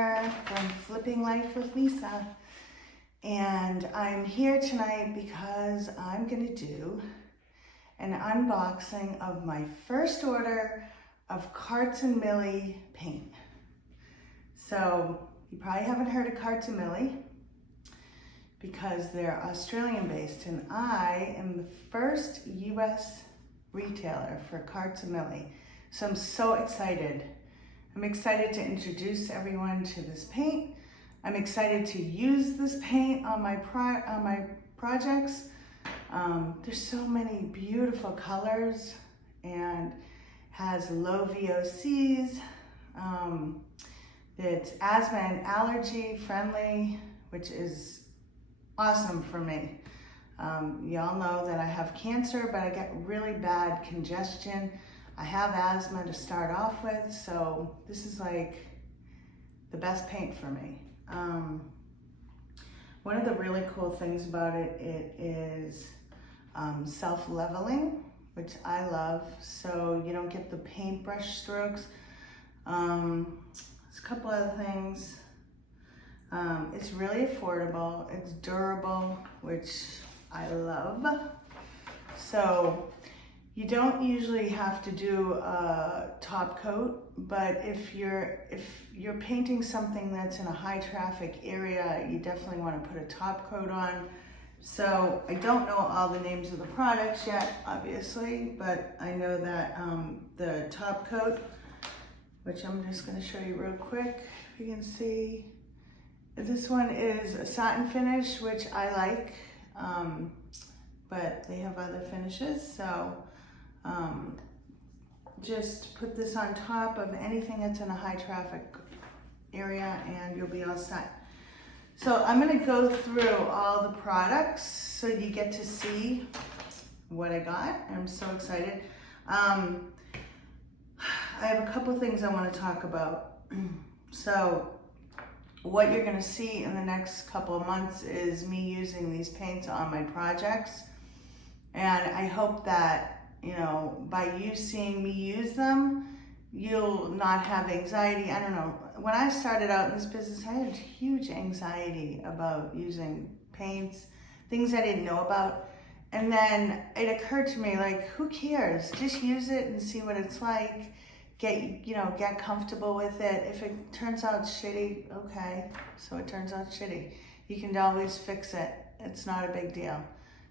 here from Flipping Life with Lisa, and I'm here tonight because I'm gonna do an unboxing of my first order of Carton Millie paint. So you probably haven't heard of Carton Millie because they're Australian based, and I am the first US retailer for Carton Millie. So I'm so excited. I'm excited to introduce everyone to this paint. I'm excited to use this paint on my projects. There's so many beautiful colors and has low VOCs. It's asthma and allergy friendly, which is awesome for me. Y'all know that I have cancer, but I get really bad congestion. I have asthma to start off with, so this is like the best paint for me. One of the really cool things about it is self-leveling, which I love, so you don't get the paintbrush strokes. There's a couple other things. It's really affordable, it's durable, which I love. So you don't usually have to do a top coat, but if you're painting something that's in a high traffic area, you definitely want to put a top coat on. So I don't know all the names of the products yet, obviously, but I know that the top coat, which I'm just going to show you real quick, if you can see. This one is a satin finish, which I like, but they have other finishes, so just put this on top of anything that's in a high traffic area and you'll be all set. So I'm going to go through all the products so you get to see what I got. I'm so excited. I have a couple things I want to talk about. So what you're going to see in the next couple of months is me using these paints on my projects, and I hope that, you know, by you seeing me use them, you'll not have anxiety. I don't know. When I started out in this business, I had huge anxiety about using paints, things I didn't know about. And then it occurred to me, like, who cares? Just use it and see what it's like. Get comfortable with it. If it turns out shitty, okay, so it turns out shitty. You can always fix it. It's not a big deal.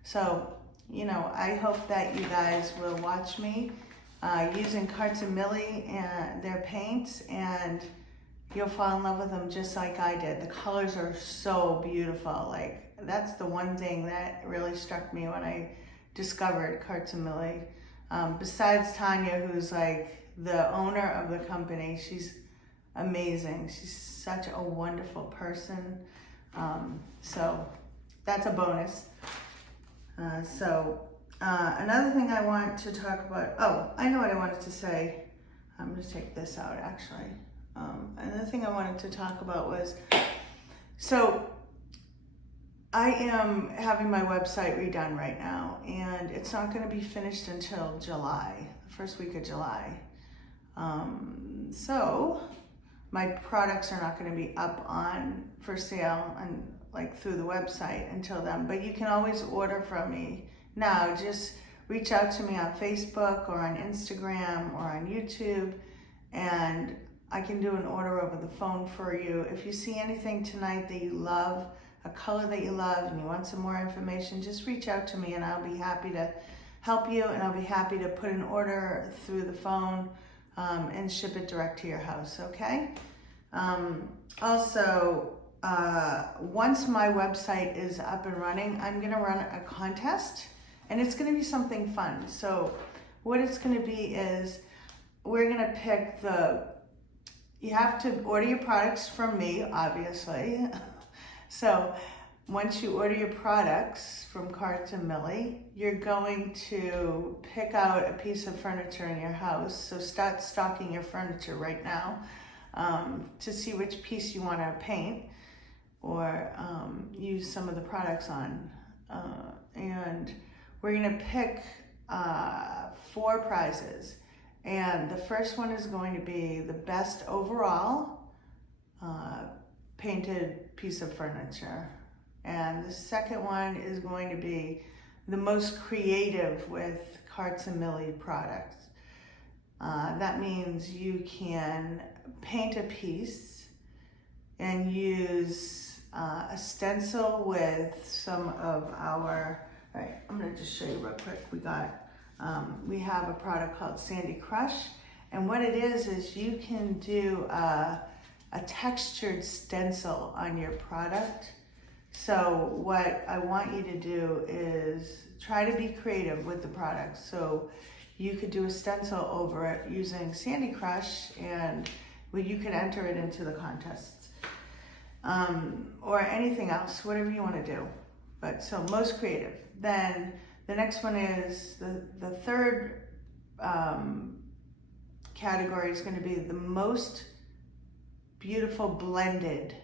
So, you know, I hope that you guys will watch me using Carton Millie and their paints, and you'll fall in love with them just like I did. The colors are so beautiful. Like, that's the one thing that really struck me when I discovered Carton Millie. Besides Tanya, who's like the owner of the company, she's amazing. She's such a wonderful person. So that's a bonus. Another thing I want to talk about, oh, I know what I wanted to say. I'm gonna take this out actually. Another thing I wanted to talk about was, so I am having my website redone right now, and it's not gonna be finished until July, the first week of July. So my products are not gonna be up for sale and like through the website until then, but you can always order from me now. Just reach out to me on Facebook or on Instagram or on YouTube, and I can do an order over the phone for you. If you see anything tonight that you love, a color that you love, and you want some more information, just reach out to me and I'll be happy to help you, and I'll be happy to put an order through the phone and ship it direct to your house, okay? Once my website is up and running, I'm gonna run a contest, and it's gonna be something fun. So what it's gonna be is, we're gonna pick you have to order your products from me, obviously. So once you order your products from Carton Millie, you're going to pick out a piece of furniture in your house. So start stocking your furniture right now to see which piece you want to paint or use some of the products on. And we're gonna pick 4 prizes. And the first one is going to be the best overall painted piece of furniture. And the second one is going to be the most creative with Carton and Millie products. That means you can paint a piece and use a stencil with some of our, all right, I'm gonna just show you real quick. We have a product called Sandy Crush, and what it is you can do a textured stencil on your product. So what I want you to do is try to be creative with the product. So you could do a stencil over it using Sandy Crush, and you could enter it into the contests, or anything else, whatever you want to do. But so most creative. Then the next one is the third category is going to be the most beautiful blended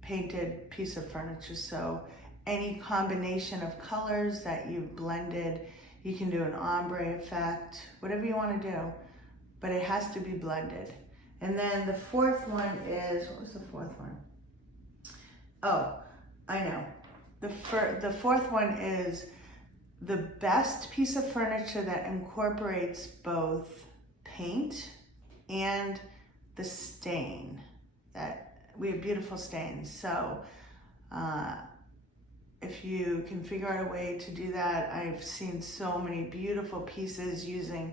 painted piece of furniture. So any combination of colors that you've blended, you can do an ombre effect, whatever you want to do, but it has to be blended. And then the fourth one is, what was the fourth one? Oh, I know. The fourth one is the best piece of furniture that incorporates both paint and the stain. That we have beautiful stains. So if you can figure out a way to do that, I've seen so many beautiful pieces using,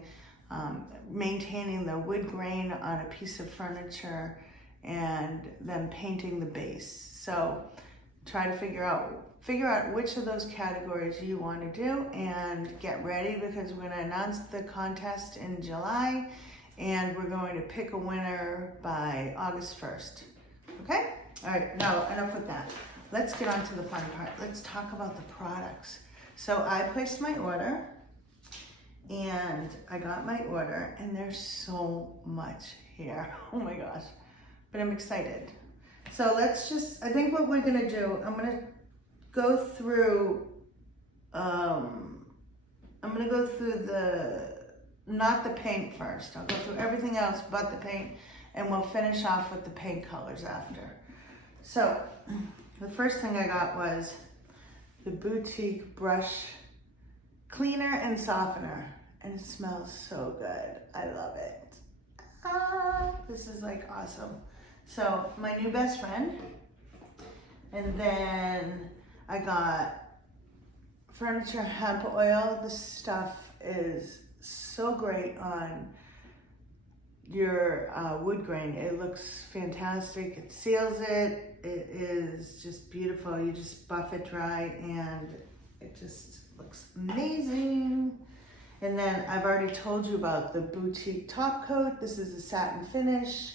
maintaining the wood grain on a piece of furniture and then painting the base. So try to figure out which of those categories you want to do and get ready, because we're going to announce the contest in July and we're going to pick a winner by August 1st. Okay? All right, now enough with that. Let's get on to the fun part. Let's talk about the products. So I placed my order and I got my order, and there's so much here. Oh my gosh, but I'm excited. So I think what we're gonna do, I'm gonna go through, not the paint first. I'll go through everything else but the paint, and we'll finish off with the paint colors after. So the first thing I got was the Boutique Brush Cleaner and Softener, and it smells so good. I love it. This is like awesome. So my new best friend, and then I got Furniture Hemp Oil. This stuff is so great on your wood grain. It looks fantastic. It seals it. It is just beautiful. You just buff it dry and it just looks amazing. And then I've already told you about the Boutique Top Coat. This is a satin finish.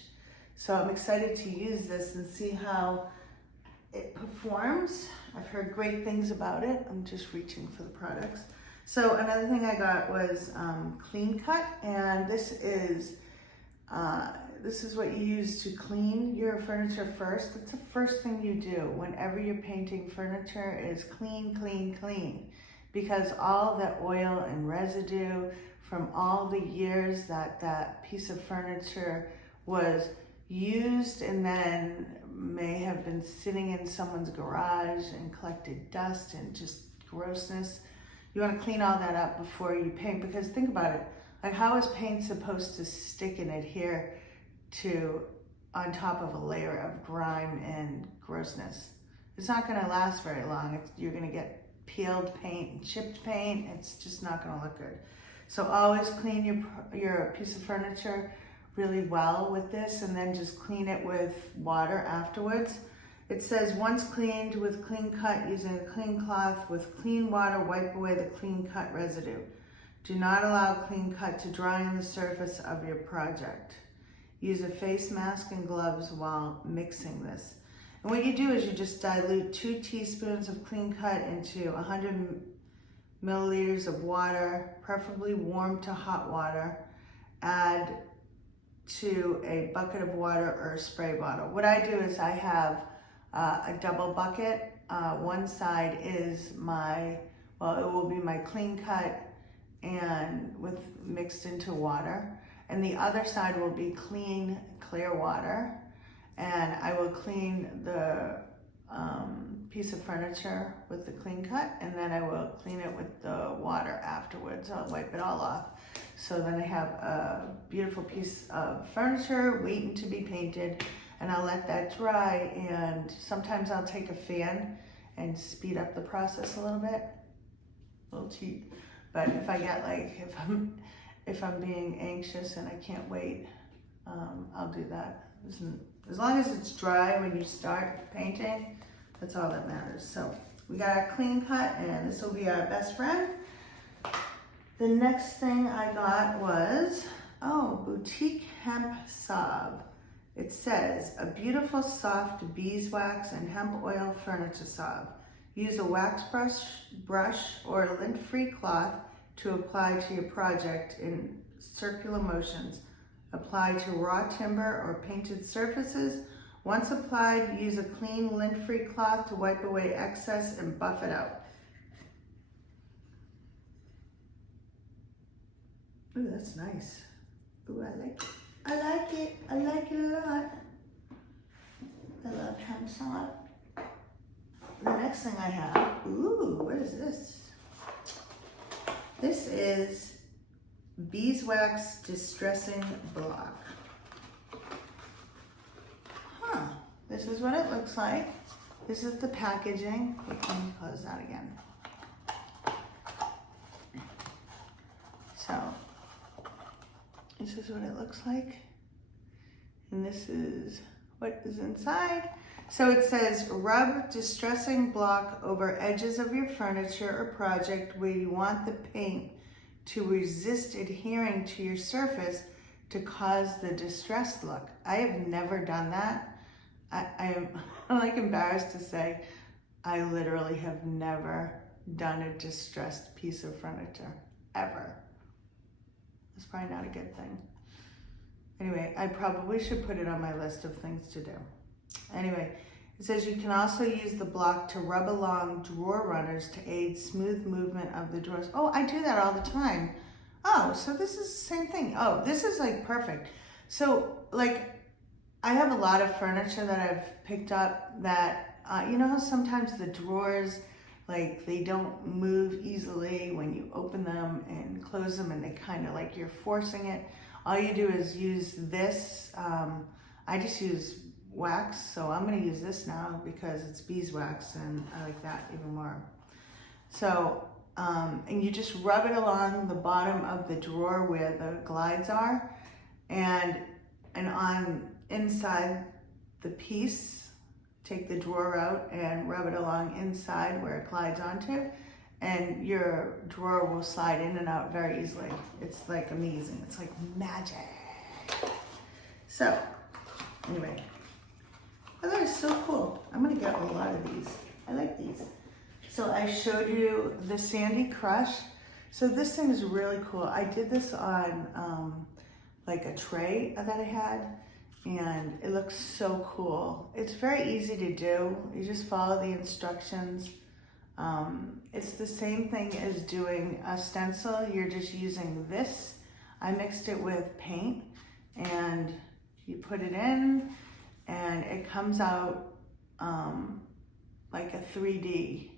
So I'm excited to use this and see how it performs. I've heard great things about it. I'm just reaching for the products. So another thing I got was Clean Cut, and this is what you use to clean your furniture first. That's the first thing you do whenever you're painting furniture, is clean, clean, clean. Because all the oil and residue from all the years that piece of furniture was used and then may have been sitting in someone's garage and collected dust and just grossness. You want to clean all that up before you paint, because think about it. Like, how is paint supposed to stick and adhere to on top of a layer of grime and grossness? It's not going to last very long. You're going to get peeled paint and chipped paint. It's just not going to look good. So always clean your piece of furniture really well with this, and then just clean it with water afterwards. It says, once cleaned with Clean Cut, using a clean cloth with clean water, wipe away the Clean Cut residue. Do not allow Clean Cut to dry on the surface of your project. Use a face mask and gloves while mixing this. And what you do is you just dilute 2 teaspoons of Clean Cut into 100 milliliters of water, preferably warm to hot water. Add to a bucket of water or a spray bottle. What I do is I have a double bucket. One side is it will be my Clean Cut and mixed into water, and the other side will be clean, clear water. and I will clean the piece of furniture with the clean cut, and then I will clean it with the water afterwards. I'll wipe it all off. So then I have a beautiful piece of furniture waiting to be painted, and I'll let that dry, and sometimes I'll take a fan and speed up the process a little bit. A little cheap. But if I get like, if I'm being anxious and I can't wait, I'll do that. As long as it's dry when you start painting, that's all that matters. So we got our clean cut, and this will be our best friend. The next thing I got was, Boutique Hemp Salve. It says, a beautiful soft beeswax and hemp oil furniture salve. Use a wax brush or a lint-free cloth to apply to your project in circular motions. Apply to raw timber or painted surfaces. Once applied, use a clean lint-free cloth to wipe away excess and buff it out. Ooh, that's nice. Ooh, I like it. I like it. I like it a lot. I love hemp salve. The next thing I have, ooh, what is this? This is beeswax distressing block. This is what it looks like. This is the packaging. Let me close that again. So, this is what it looks like. And this is what is inside. So it says, rub distressing block over edges of your furniture or project where you want the paint to resist adhering to your surface to cause the distressed look. I have never done that. I'm like embarrassed to say, I literally have never done a distressed piece of furniture, ever. It's probably not a good thing. Anyway, I probably should put it on my list of things to do. Anyway, it says you can also use the block to rub along drawer runners to aid smooth movement of the drawers. Oh, I do that all the time. Oh, so this is the same thing. Oh, this is like perfect. So like, I have a lot of furniture that I've picked up that, you know how sometimes the drawers, like they don't move easily when you open them and close them, and they kind of like you're forcing it. All you do is use this. I just use wax, so I'm gonna use this now because it's beeswax and I like that even more. So, and you just rub it along the bottom of the drawer where the glides are, and on inside the piece, take the drawer out and rub it along inside where it glides onto, and your drawer will slide in and out very easily. It's like amazing. It's like magic. So, anyway, oh, that is so cool. I'm gonna get a lot of these. I like these. So I showed you the Sandy Crush. So this thing is really cool. I did this on like a tray that I had, and it looks so cool. It's very easy to do. You just follow the instructions. It's the same thing as doing a stencil. You're just using this. I mixed it with paint, and you put it in, and it comes out like a 3D,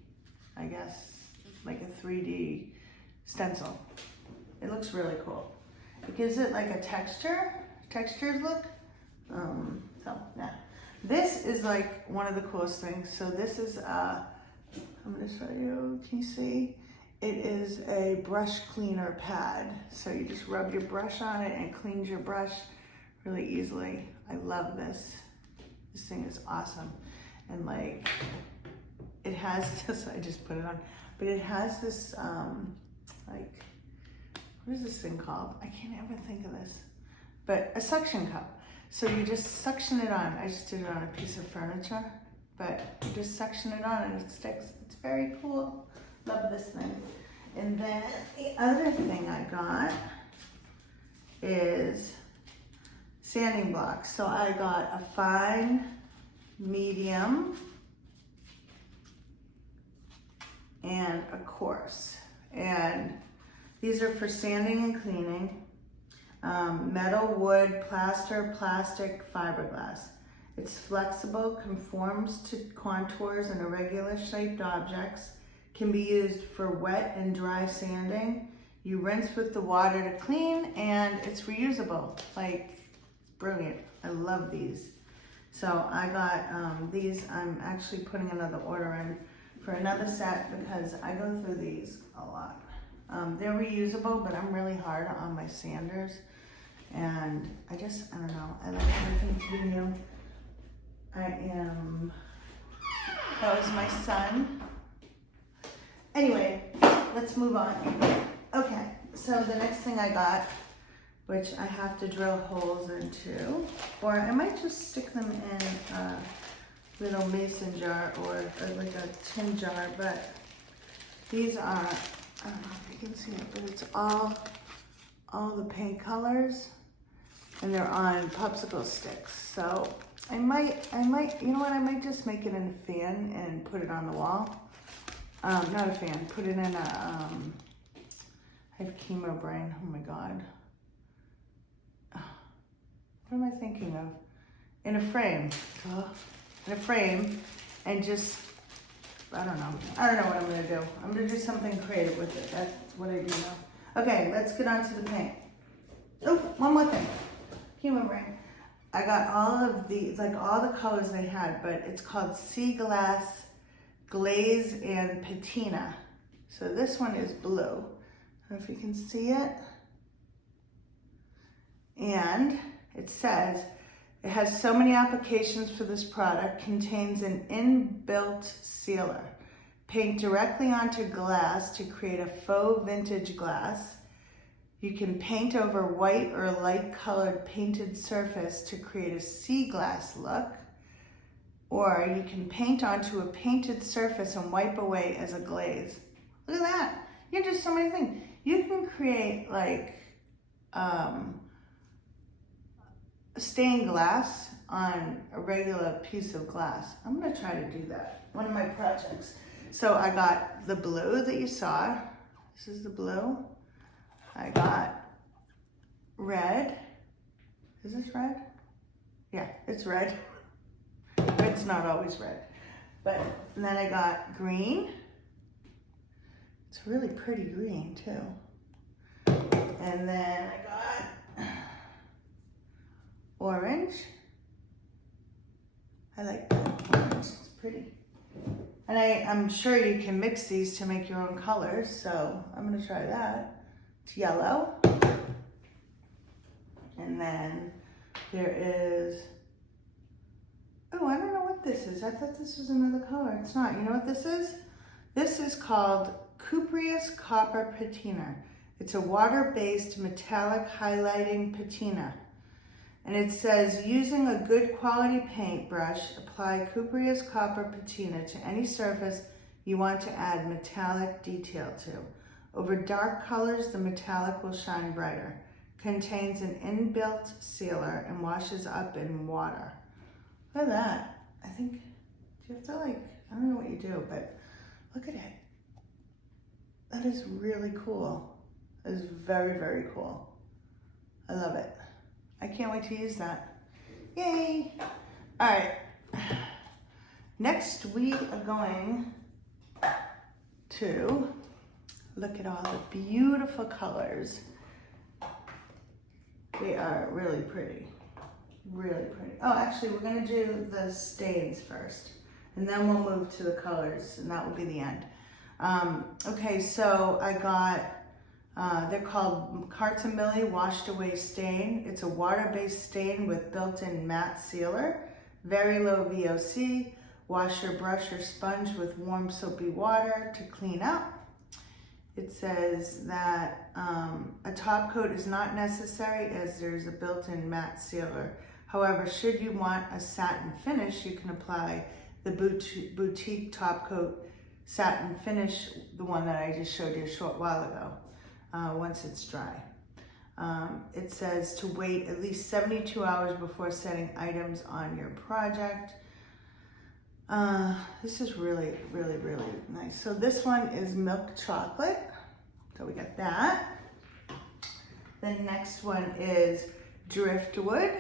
I guess, like a 3D stencil. It looks really cool. It gives it like a textured look. So yeah, this is like one of the coolest things. So this is I'm going to show you. Can you see? It is a brush cleaner pad. So you just rub your brush on it and it cleans your brush really easily. I love this. This thing is awesome. And like, it has this, I just put it on, but it has this, like, what is this thing called? I can't ever think of this, but a suction cup. So you just suction it on. I just did it on a piece of furniture, but you just suction it on and it sticks. It's very cool. Love this thing. And then the other thing I got is sanding blocks. So I got a fine, medium, and a coarse. And these are for sanding and cleaning. Metal, wood, plaster, plastic, fiberglass. It's flexible, conforms to contours and irregular shaped objects, can be used for wet and dry sanding. You rinse with the water to clean, and it's reusable. Like, brilliant. I love these. So I got these. I'm actually putting another order in for another set because I go through these a lot. They're reusable, but I'm really hard on my sanders. And I don't know, I like everything to be new. That was my son. Anyway, let's move on. Okay, so the next thing I got, which I have to drill holes into, or I might just stick them in a little mason jar or like a tin jar, but these are, I don't know if you can see it, but it's all the paint colors, and they're on popsicle sticks. So I might, you know what, I might just make it in a fan and put it on the wall. Not a fan, put it in a, I have chemo brain, oh my God. What am I thinking of? In a frame, and just, I don't know what I'm gonna do. I'm gonna do something creative with it. That's what I do now. Okay, let's get on to the paint. Oh, one more thing. Chemo brain. I got all of these, like all the colors they had, but it's called Sea Glass, Glaze, and Patina. So this one is blue. I don't know if you can see it. And it says, it has so many applications for this product, contains an inbuilt sealer. Paint directly onto glass to create a faux vintage glass. You can paint over white or light colored painted surface to create a sea glass look. Or you can paint onto a painted surface and wipe away as a glaze. Look at that. You can do so many things. You can create like stained glass on a regular piece of glass. I'm gonna try to do that. One of my projects. So I got the blue that you saw. This is the blue. I got red. Is this red? Yeah, it's red. Red's not always red. But then I got green. It's a really pretty green too. And then I got orange. I like that orange, it's pretty. And I'm sure you can mix these to make your own colors, so I'm gonna try that. It's yellow. And then there is, oh, I don't know what this is. I thought this was another color. It's not. You know what this is? This is called Uncleboris Copper Patina. It's a water-based metallic highlighting patina. And it says, using a good quality paintbrush, apply Uncleboris Copper Patina to any surface you want to add metallic detail to. Over dark colors, the metallic will shine brighter. Contains an inbuilt sealer and washes up in water. Look at that. I think, you have to like, I don't know what you do, but look at it. That is really cool. That is very, very cool. I love it. I can't wait to use that. Yay. All right. Next, we are going to look at all the beautiful colors. They are really pretty. Really pretty. Oh, actually, we're gonna do the stains first, and then we'll move to the colors, and that will be the end. Okay, so I got, they're called Carton Millie Washed Away Stain. It's a water-based stain with built-in matte sealer, very low VOC. Wash your brush or sponge with warm soapy water to clean up. It says that a top coat is not necessary as there's a built-in matte sealer. However, should you want a satin finish, you can apply the boutique top coat satin finish, the one that I just showed you a short while ago, once it's dry. It says to wait at least 72 hours before setting items on your project. This is really, really, really nice. So this one is milk chocolate. So we got that. The next one is driftwood.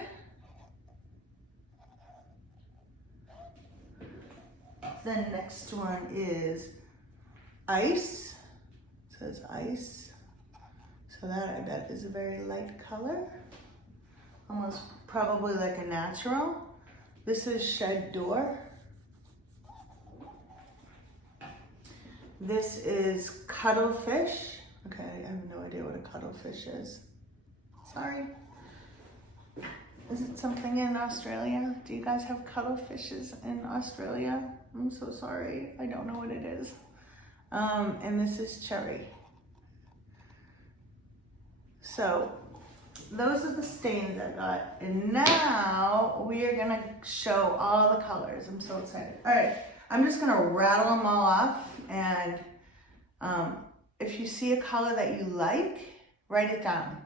The next one is ice. It says ice. So that I bet is a very light color. Almost probably like a natural. This is shed door. This is cuttlefish. Okay, I have no idea what a cuttlefish is. Sorry. Is it something in Australia? Do you guys have cuttlefishes in Australia? I'm so sorry. I don't know what it is. And this is cherry. So those are the stains I got. And now we are gonna show all the colors. I'm so excited. All right, I'm just gonna rattle them all off. And if you see a color that you like, write it down.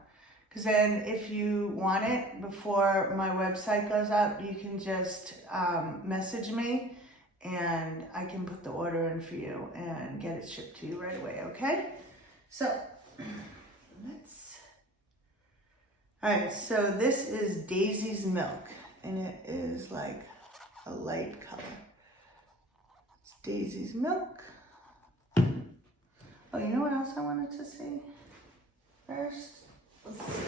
Because then if you want it before my website goes up, you can just message me and I can put the order in for you and get it shipped to you right away, okay? So, all right, so this is Daisy's Milk, and it is like a light color. It's Daisy's Milk. Oh, you know what else I wanted to see first? Let's see.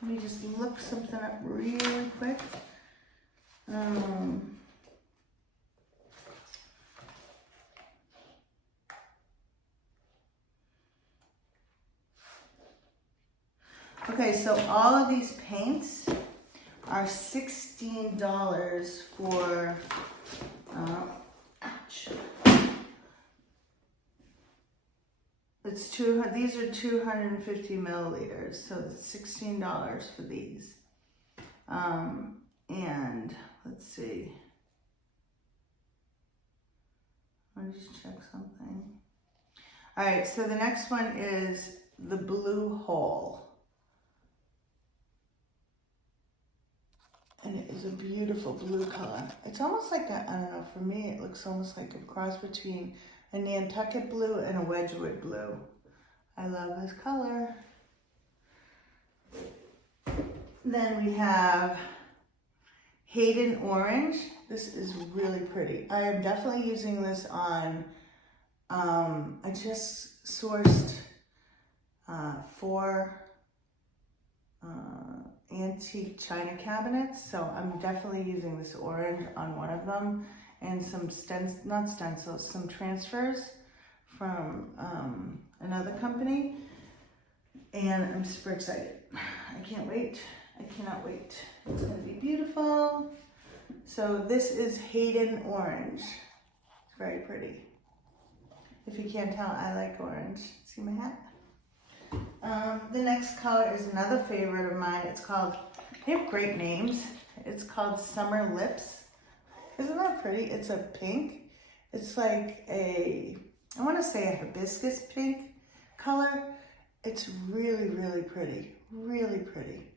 Let me just look something up really quick. Okay, so all of these paints are $16 for, ouch. It's these are 250 milliliters, so it's $16 for these. And let's see. Let me just check something. All right, so the next one is the Blue Hole. And it is a beautiful blue color. It's almost like a, I don't know, for me it looks almost like a cross between a Nantucket blue and a Wedgwood blue. I love this color. Then we have Hayden Orange. This is really pretty. I am definitely using this on, I just sourced 4 antique china cabinets, so I'm definitely using this orange on one of them, and some not stencils, some transfers from another company, and I'm super excited. I can't wait. I cannot wait. It's gonna be beautiful. So this is Hayden Orange. It's very pretty. If you can't tell, I like orange. See my hat? The next color is another favorite of mine. It's called, they have great names. It's called Summer Lips. Isn't that pretty? It's a pink. It's like a, I want to say a hibiscus pink color. It's really, really pretty. Really pretty.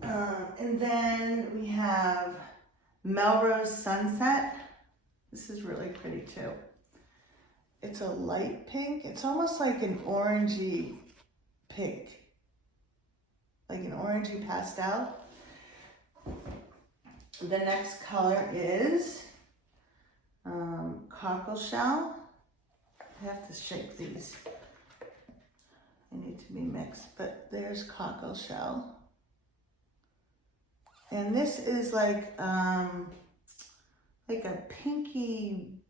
And then we have Melrose Sunset. This is really pretty too. It's a light pink. It's almost like an orangey pink. Like an orangey pastel. The next color is cockle shell. I have to shake these. They need to be mixed, but there's cockle shell. And this is like a pinky,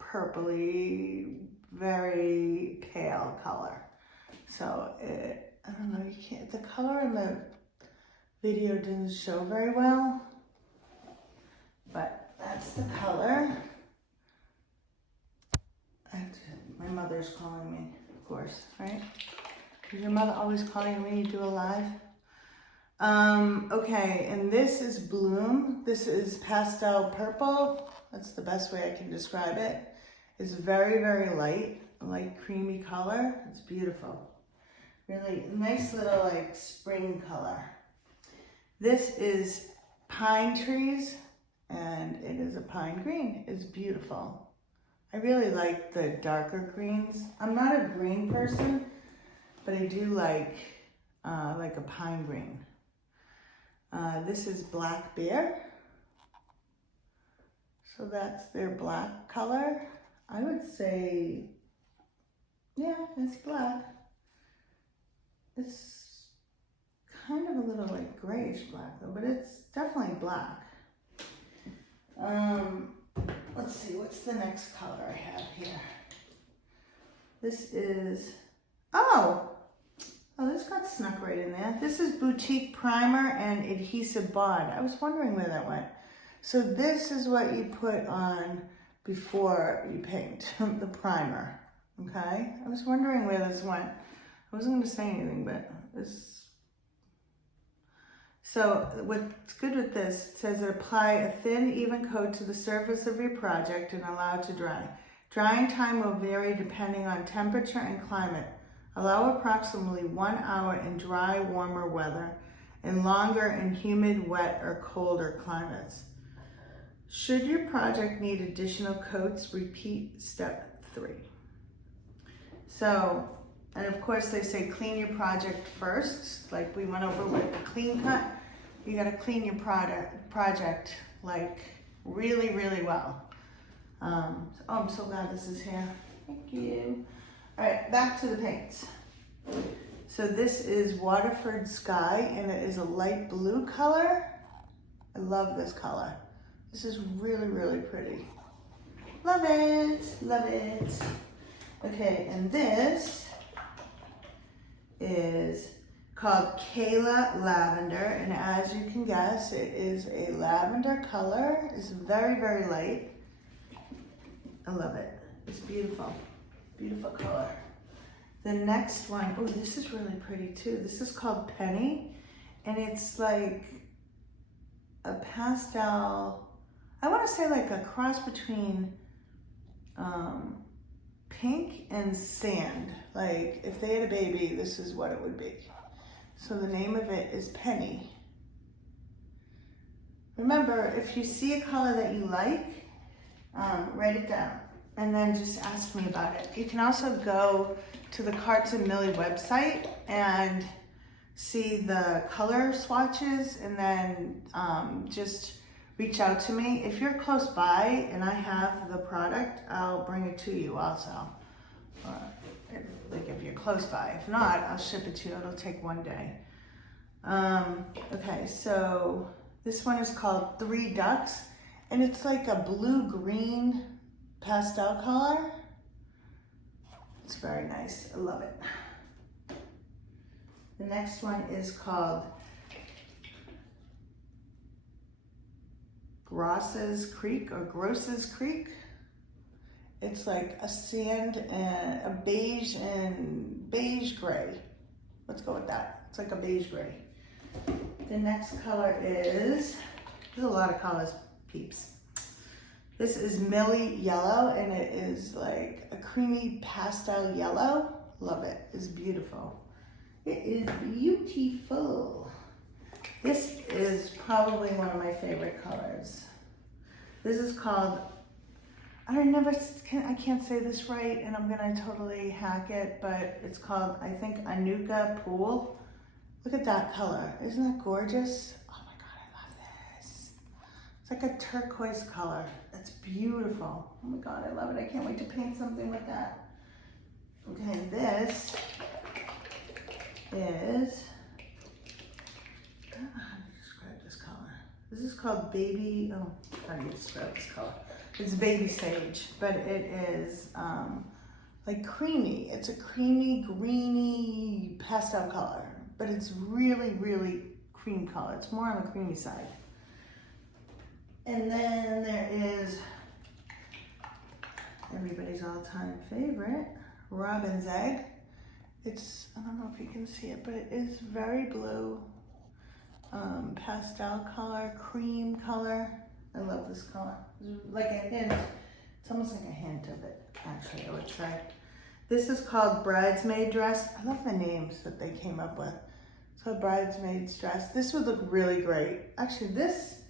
purpley, very pale color. So I don't know, you can't, the color in the video didn't show very well, but that's the color. My mother's calling me, of course, right? Is your mother always calling you when you do a live? Okay, and this is Bloom. This is pastel purple. That's the best way I can describe it. It's very, very light, a light creamy color. It's beautiful. Really nice little like spring color. This is Pine Trees, and it is a pine green. It's beautiful. I really like the darker greens. I'm not a green person, but I do like a pine green. This is Black Bear. So that's their black color. I would say, yeah, it's black. It's kind of a little like grayish black though, but it's definitely black. Let's see, what's the next color I have here? This is, this got snuck right in there. This is Boutique Primer and Adhesive Bond. I was wondering where that went. So this is what you put on before you paint, the primer, okay? I was wondering where this went. I wasn't gonna say anything, but this. So what's good with this, it says apply a thin, even coat to the surface of your project and allow it to dry. Drying time will vary depending on temperature and climate. Allow approximately 1 hour in dry, warmer weather and longer in humid, wet, or colder climates. Should your project need additional coats, repeat step 3. So, and of course they say clean your project first, like we went over with the clean cut. You gotta clean your project like really, really well. I'm so glad this is here. Thank you. All right, back to the paints. So this is Waterford Sky, and it is a light blue color. I love this color. This is really, really pretty. Love it, love it. Okay, and this is called Kayla Lavender, and as you can guess, it is a lavender color. It's very, very light. I love it. It's beautiful, beautiful color. The next one, oh, this is really pretty too. This is called Penny, and it's like a pastel, I want to say like a cross between pink and sand. Like if they had a baby, this is what it would be. So the name of it is Penny. Remember, if you see a color that you like, write it down and then just ask me about it. You can also go to the Carton Millie website and see the color swatches, and then just reach out to me. If you're close by and I have the product, I'll bring it to you also. Like if you're close by. If not, I'll ship it to you. It'll take 1 day. Okay, so this one is called Three Ducks, and it's like a blue-green pastel color. It's very nice. I love it. The next one is called Grosses Creek or Grosses Creek. It's like a sand and a beige and beige gray. Let's go with that. It's like a beige gray. The next color is, there's a lot of colors, peeps. This is Millie Yellow, and it is like a creamy pastel yellow. Love it. It's beautiful. It is beautiful. This is probably one of my favorite colors. This is called, I can't say this right, and I'm gonna totally hack it, but it's called, I think, Anuka Pool. Look at that color. Isn't that gorgeous? Oh my God, I love this. It's like a turquoise color. It's beautiful. Oh my God, I love it. I can't wait to paint something with that. Okay, this is, I don't know how to describe this color. This is called Baby, oh, how do you describe this color? It's Baby Sage, but it is like creamy. It's a creamy, greeny pastel color, but it's really, really cream color. It's more on the creamy side. And then there is everybody's all-time favorite, Robin's Egg. It's, I don't know if you can see it, but it is very blue, pastel color, cream color. I love this color. It's like a hint, it's almost like a hint of it, actually, I would say. This is called Bridesmaid Dress. I love the names that they came up with. It's called Bridesmaid's Dress. This would look really great. Actually, this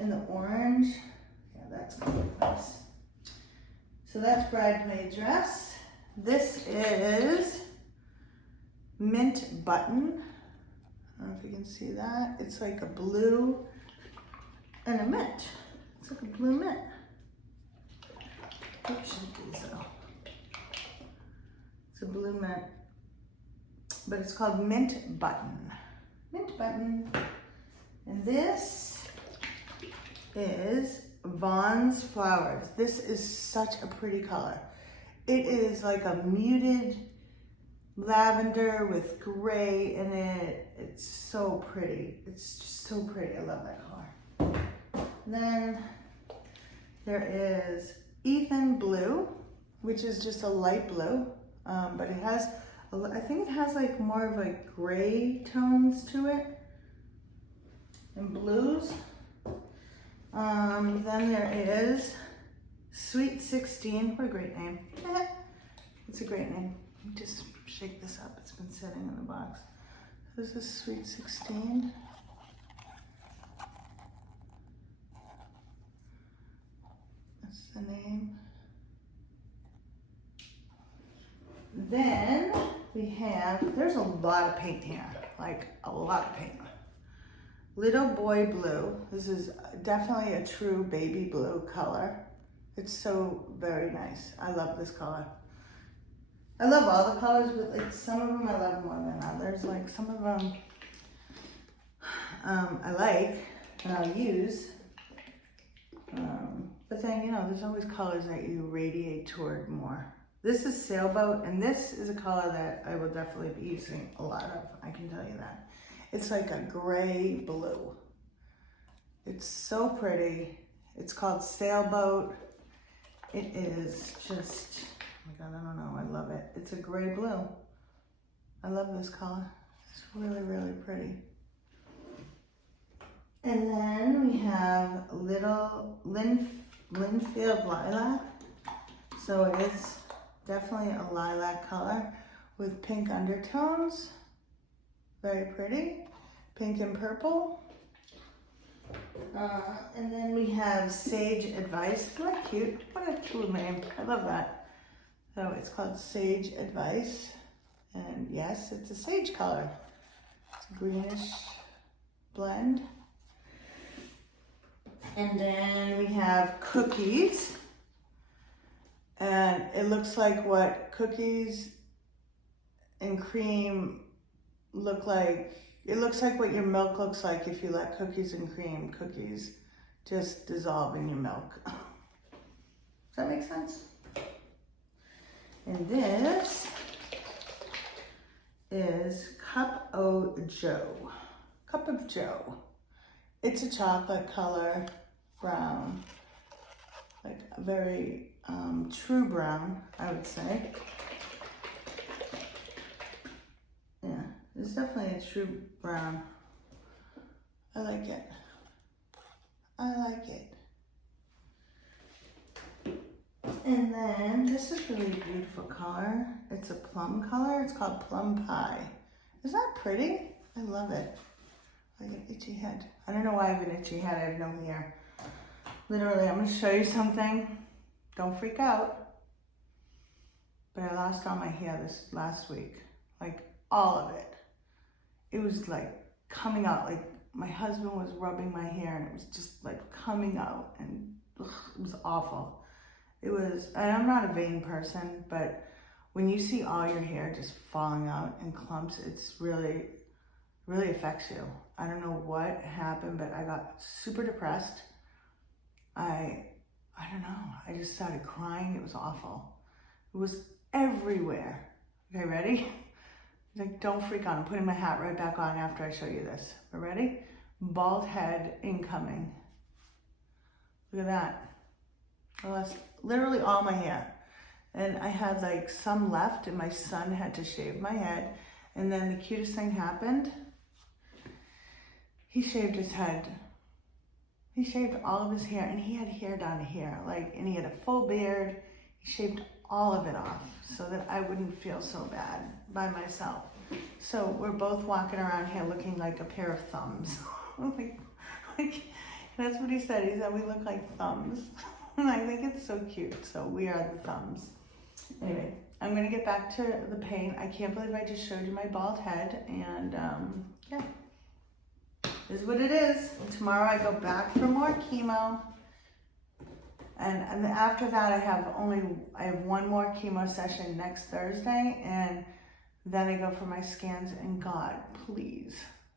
in the orange, yeah, that's gonna look nice. So that's Bridesmaid Dress. This is Mint Button. I I don't know if you can see that. It's like a blue and a mint. It's like a blue mint. Oops, it's a blue mint, but it's called Mint Button. Mint Button. And this is Vaughn's Flowers. This is such a pretty color. It is like a muted lavender with gray in it. It's so pretty. It's just so pretty. I love that color. Then there is Ethan Blue, which is just a light blue, but it has, I think it has like more of like gray tones to it and blues. Then there is Sweet 16. What a great name. It's a great name. Let me just shake this up. It's been sitting in the box. This is Sweet 16. That's the name. Then we have, there's a lot of paint here, like a lot of paint. Little Boy Blue. This is definitely a true baby blue color. It's so very nice. I love this color. I love all the colors, but like some of them I love more than others. Like some of them I like and I'll use. But then, you know, there's always colors that you radiate toward more. This is Sailboat, and this is a color that I will definitely be using a lot of. I can tell you that. It's like a gray blue. It's so pretty. It's called Sailboat. It is just, oh my God, I don't know, I love it. It's a gray blue. I love this color. It's really, really pretty. And then we have Little Linfield Lilac. So it is definitely a lilac color with pink undertones. Very pretty. Pink and purple. And then we have Sage Advice. Isn't that cute? What a cool name. I love that. So it's called Sage Advice. And yes, it's a sage color. It's a greenish blend. And then we have Cookies. And it looks like what cookies and cream look like. It looks like what your milk looks like if you let cookies and cream cookies just dissolve in your milk. Does that make sense? And this is Cup O' Joe. Cup of Joe. It's a chocolate color, brown, like a very true brown, I would say. Yeah, it's definitely a true brown. I like it. I like it. And then this is really a beautiful color. It's a plum color. It's called Plum Pie. Isn't that pretty? I love it. Like an itchy head. I don't know why I have an itchy head. I have no hair. Literally, I'm going to show you something. Don't freak out. But I lost all my hair this last week. Like all of it. It was like coming out. Like my husband was rubbing my hair and it was just like coming out. And ugh, it was awful. It was, and I'm not a vain person, but when you see all your hair just falling out in clumps, it's really affects you. I don't know what happened, but I got super depressed. I don't know. I just started crying. It was awful. It was everywhere. Okay, ready? Like, don't freak out. I'm putting my hat right back on after I show you this. We're ready? Bald head incoming. Look at that. I lost literally all my hair. And I had like some left and my son had to shave my head. And then the cutest thing happened. He shaved his head. He shaved all of his hair and he had hair down to here. Like, and he had a full beard. He shaved all of it off so that I wouldn't feel so bad by myself. So we're both walking around here looking like a pair of thumbs. like that's what he said. He said we look like thumbs. And I think it's so cute. So we are the thumbs. Anyway, I'm gonna get back to the paint. I can't believe I just showed you my bald head. And yeah, is what it is. And tomorrow I go back for more chemo. And after that, I have one more chemo session next Thursday, and then I go for my scans. And God, please,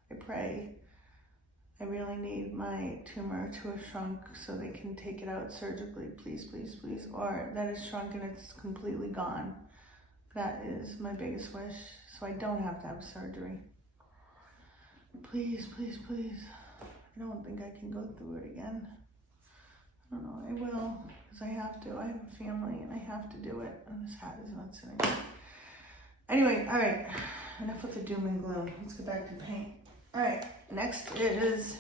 I pray, I really need my tumor to have shrunk so they can take it out surgically, please, please, please, or that it's shrunk and it's completely gone. That is my biggest wish, so I don't have to have surgery. Please, please, please. I don't think I can go through it again. I don't know, I will, because I have to. I have a family and I have to do it. And this hat is not sitting right. Anyway, all right, enough with the doom and gloom. Let's get back to paint. All right, next is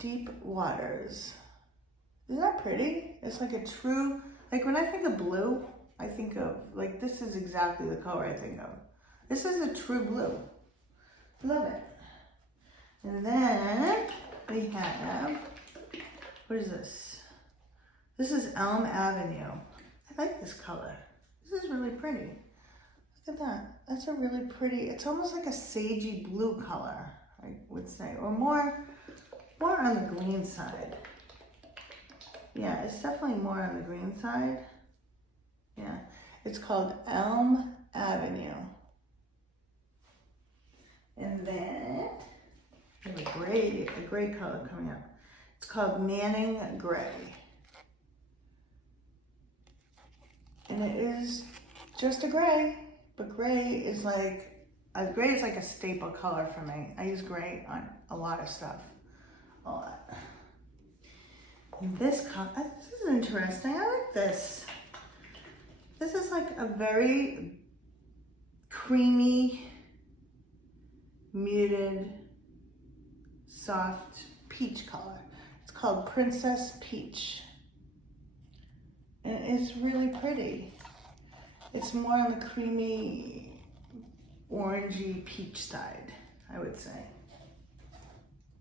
Deep Waters. Isn't that pretty? It's like a true, like when I think of blue, I think of, like, this is exactly the color I think of. This is a true blue. Love it. And then we have, what is this? This is Elm Avenue. I like this color. This is really pretty. Look at that. That's a really pretty, it's almost like a sagey blue color, I would say, or more on the green side. Yeah, it's definitely more on the green side. Yeah, it's called Elm Avenue. And then we have a gray color coming up. It's called Manning Gray. And it is just a gray, but gray is like a staple color for me. I use gray on a lot of stuff, a lot. And this color, this is interesting, I like this. This is like a very creamy, muted, soft peach color. It's called Princess Peach. And it's really pretty. It's more on the creamy, orangey peach side, I would say.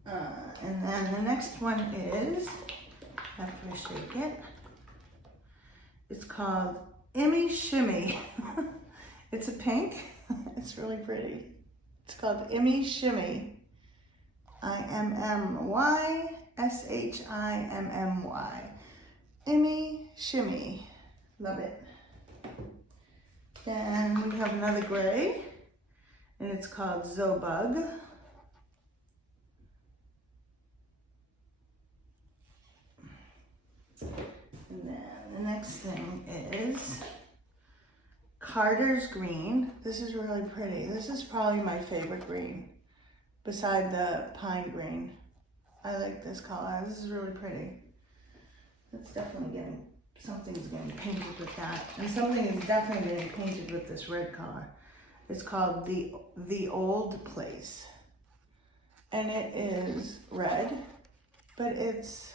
And then the next one is, after I shake it, it's called Immy Shimmy. It's a pink. It's really pretty. It's called Immy Shimmy. IMMY Immy Shimmy. Love it. Then we have another gray, and it's called Zobug. And then the next thing is Carter's Green. This is really pretty. This is probably my favorite green, beside the pine green. I like this color. This is really pretty. It's definitely something's getting painted with that. And something is definitely getting painted with this red color. It's called The Old Place. And it is red, but it's,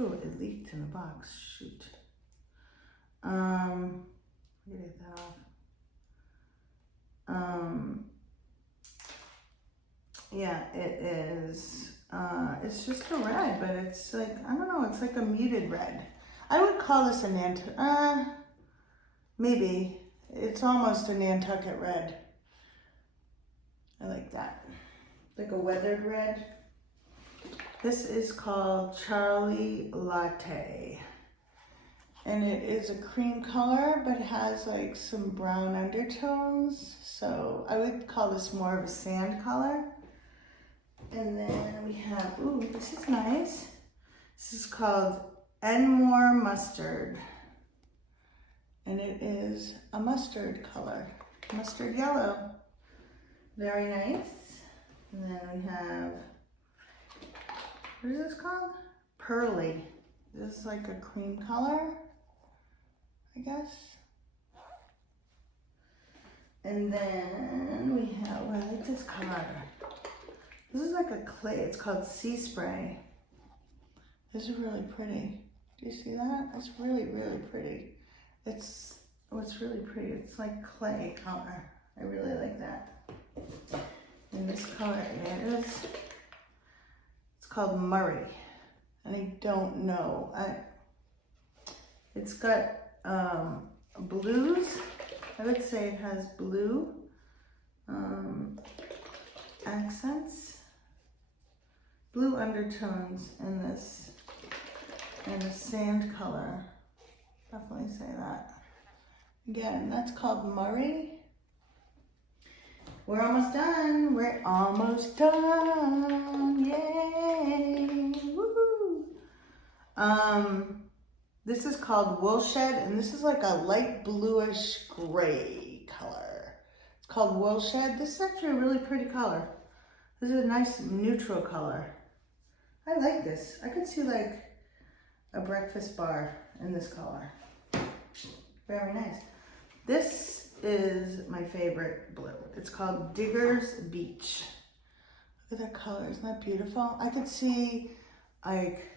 ooh, it leaked in the box, shoot. Let me get that off. Yeah, it is, it's just a red, but it's like, I don't know, it's like a muted red. I would call this a maybe. It's almost a Nantucket red. I like that. Like a weathered red. This is called Charlie Latte. And it is a cream color, but it has like some brown undertones. So I would call this more of a sand color. And then we have, ooh, this is nice. This is called Enmore Mustard. And it is a mustard color, mustard yellow. Very nice. And then we have, what is this called? Pearly. This is like a cream color, I guess. And then we have, I like this color. This is like a clay, it's called Sea Spray. This is really pretty. Do you see that? It's really, really pretty. It's really pretty. It's like clay color. I really like that. And this color is, it's called Murray. And I don't know. It's got blues. I would say it has blue accents. blue undertones in this, and a sand color. Definitely say that. Again, that's called Murray. We're almost done. We're almost done. Yay! Woohoo! This is called Woolshed, and this is like a light bluish gray color. It's called Woolshed. This is actually a really pretty color. This is a nice neutral color. I like this. I could see like a breakfast bar in this color. Very nice. This is my favorite blue. It's called Digger's Beach. Look at that color. Isn't that beautiful? I could see like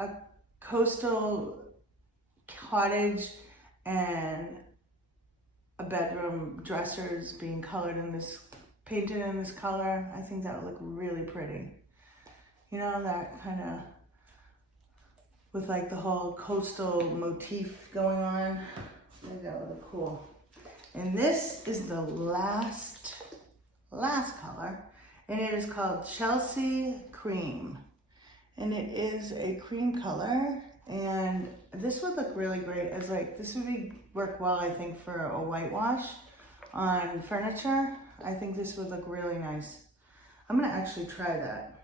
a coastal cottage and a bedroom dressers being colored in this, painted in this color. I think that would look really pretty. You know, that kind of, with like the whole coastal motif going on. I think that would look cool. And this is the last color, and it is called Chelsea Cream. And it is a cream color, and this would look really great as like, this would work well, I think, for a whitewash on furniture. I think this would look really nice. I'm gonna actually try that.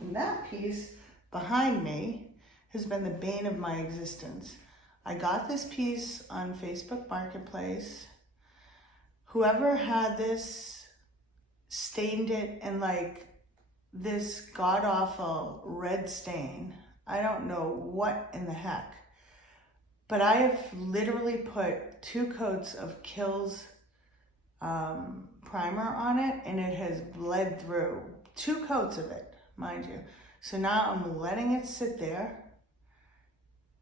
And that piece behind me has been the bane of my existence. I got this piece on Facebook Marketplace. Whoever had this stained it in like this god-awful red stain. I don't know what in the heck. But I have literally put 2 coats of Kills primer on it, and it has bled through. 2 coats of it, mind you. So now I'm letting it sit there,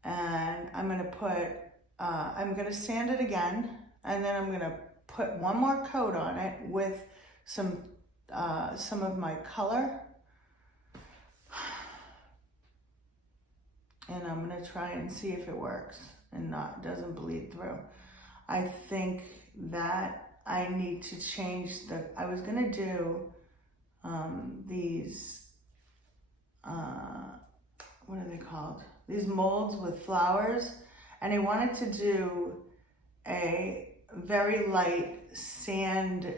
and I'm gonna sand it again, and then I'm gonna put 1 more coat on it with some of my color, and I'm gonna try and see if it works and doesn't bleed through. I think that I need to change I was gonna do these, what are they called? These molds with flowers, and I wanted to do a very light sand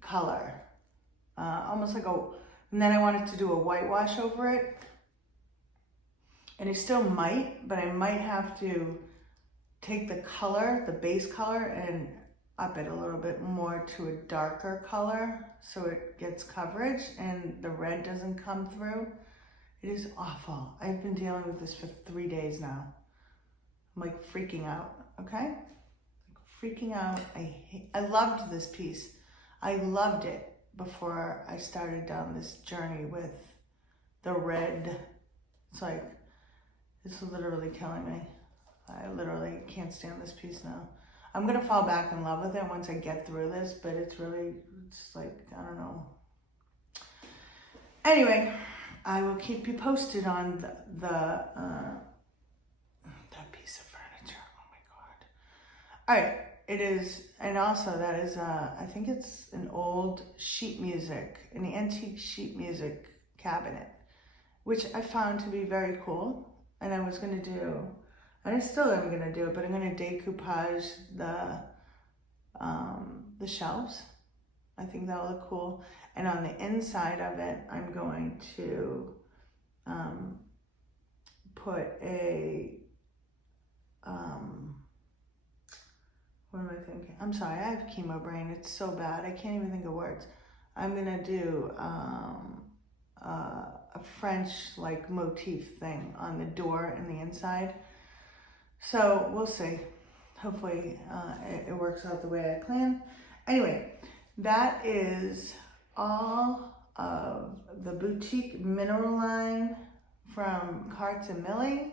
color, almost like and then I wanted to do a whitewash over it, and I still might, but I might have to take the color, the base color, and up it a little bit more to a darker color so it gets coverage and the red doesn't come through. It is awful. I've been dealing with this for 3 days now. I'm like freaking out, okay? Freaking out. I loved this piece. I loved it before I started down this journey with the red. It's like, it's literally killing me. I literally can't stand this piece now. I'm gonna fall back in love with it once I get through this, but it's like, I don't know. Anyway, I will keep you posted on that piece of furniture. Oh my God. All right, it is, and also that is, I think it's an old sheet music, an antique sheet music cabinet, which I found to be very cool. And I was gonna do, and I still am gonna do it, but I'm gonna decoupage the shelves. I think that'll look cool. And on the inside of it, I'm going to put a, what am I thinking? I'm sorry, I have chemo brain. It's so bad. I can't even think of words. I'm gonna do a French like motif thing on the door and the inside. So we'll see. Hopefully it works out the way I plan. Anyway, that is all of the boutique mineral line from Carton and Millie.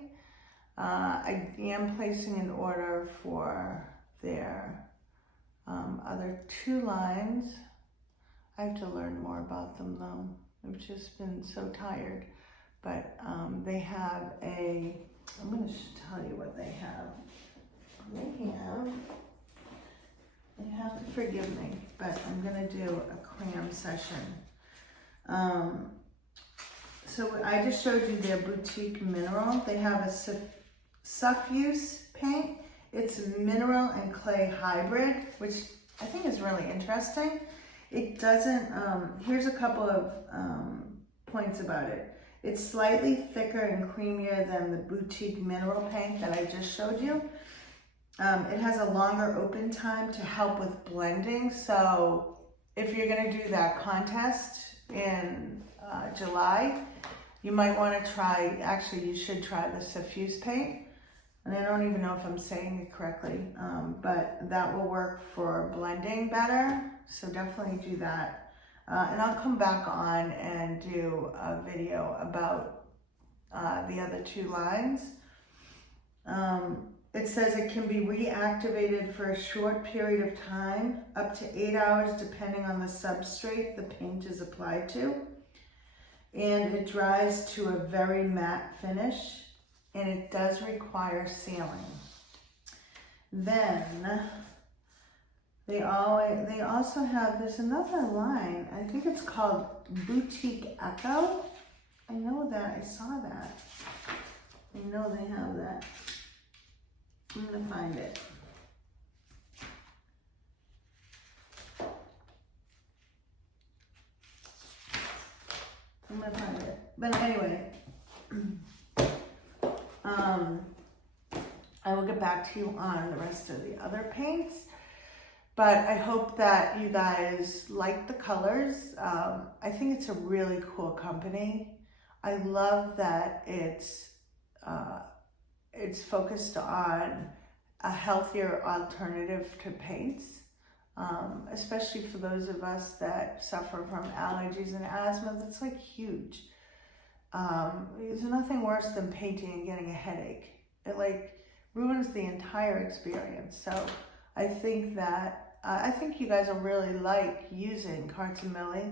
I am placing an order for their other 2 lines. I have to learn more about them though. I've just been so tired. But they have I'm going to tell you what they have. You have to forgive me, but I'm going to do a cram session. So I just showed you their boutique mineral. They have a suffuse paint. It's mineral and clay hybrid, which I think is really interesting. It doesn't, here's a couple of points about it. It's slightly thicker and creamier than the boutique mineral paint that I just showed you. It has a longer open time to help with blending. So if you're gonna do that contest in July, you might wanna try, actually you should try the suffuse paint. And I don't even know if I'm saying it correctly, but that will work for blending better. So definitely do that. And I'll come back on and do a video about the other two lines. It says it can be reactivated for a short period of time, up to 8 hours, depending on the substrate the paint is applied to. And it dries to a very matte finish, and it does require sealing. Then they also have, there's another line, I think it's called Boutique Echo. I know that, I saw that. I know they have that. I'm gonna find it. I'm gonna find it. But anyway, I will get back to you on the rest of the other paints. But I hope that you guys like the colors. I think it's a really cool company. I love that it's focused on a healthier alternative to paints, especially for those of us that suffer from allergies and asthma. That's like huge. There's nothing worse than painting and getting a headache. It like ruins the entire experience. So I think that, I think you guys will really like using Carton Millie.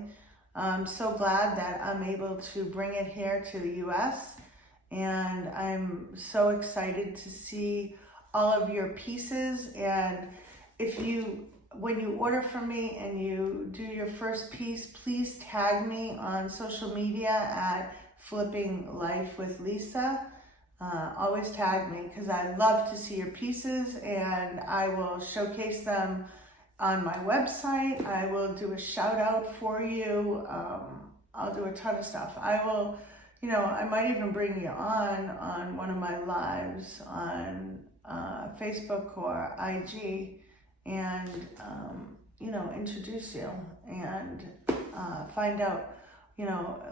I'm so glad that I'm able to bring it here to the US, and I'm so excited to see all of your pieces. And when you order from me and you do your first piece, please tag me on social media at Flipping Life with Lisa. Always tag me, because I love to see your pieces, and I will showcase them on my website. I will do a shout out for you. I'll do a ton of stuff. I will, I might even bring you on one of my lives on Facebook or IG, and introduce you and find out,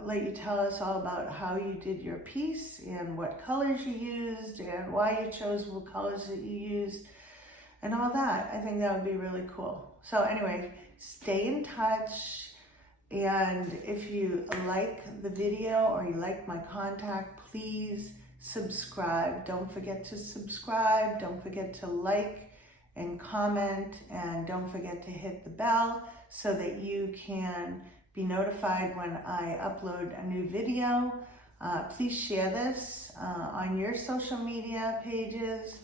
let you tell us all about how you did your piece and what colors you used and why you chose what colors that you used and all that. I think that would be really cool. So anyway, stay in touch. And if you like the video or you like my contact, please subscribe. Don't forget to subscribe. Don't forget to like and comment, and don't forget to hit the bell so that you can be notified when I upload a new video. Please share this on your social media pages.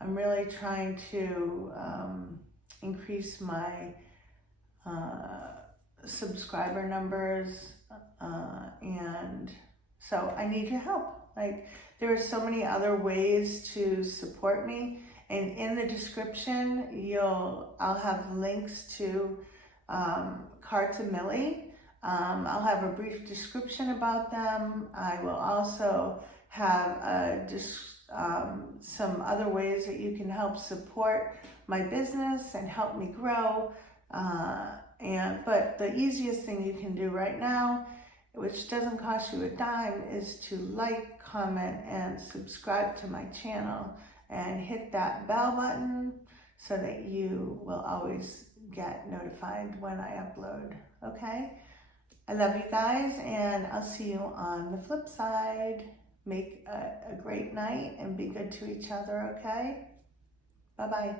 I'm really trying to increase my subscriber numbers, and so I need your help. Like, there are so many other ways to support me, and in the description I'll have links to Carton Millie. I'll have a brief description about them. I will also have some other ways that you can help support my business and help me grow. But the easiest thing you can do right now, which doesn't cost you a dime, is to like, comment, and subscribe to my channel, and hit that bell button so that you will always get notified when I upload. Okay? I love you guys, and I'll see you on the flip side. Make a great night and be good to each other, okay? Bye-bye.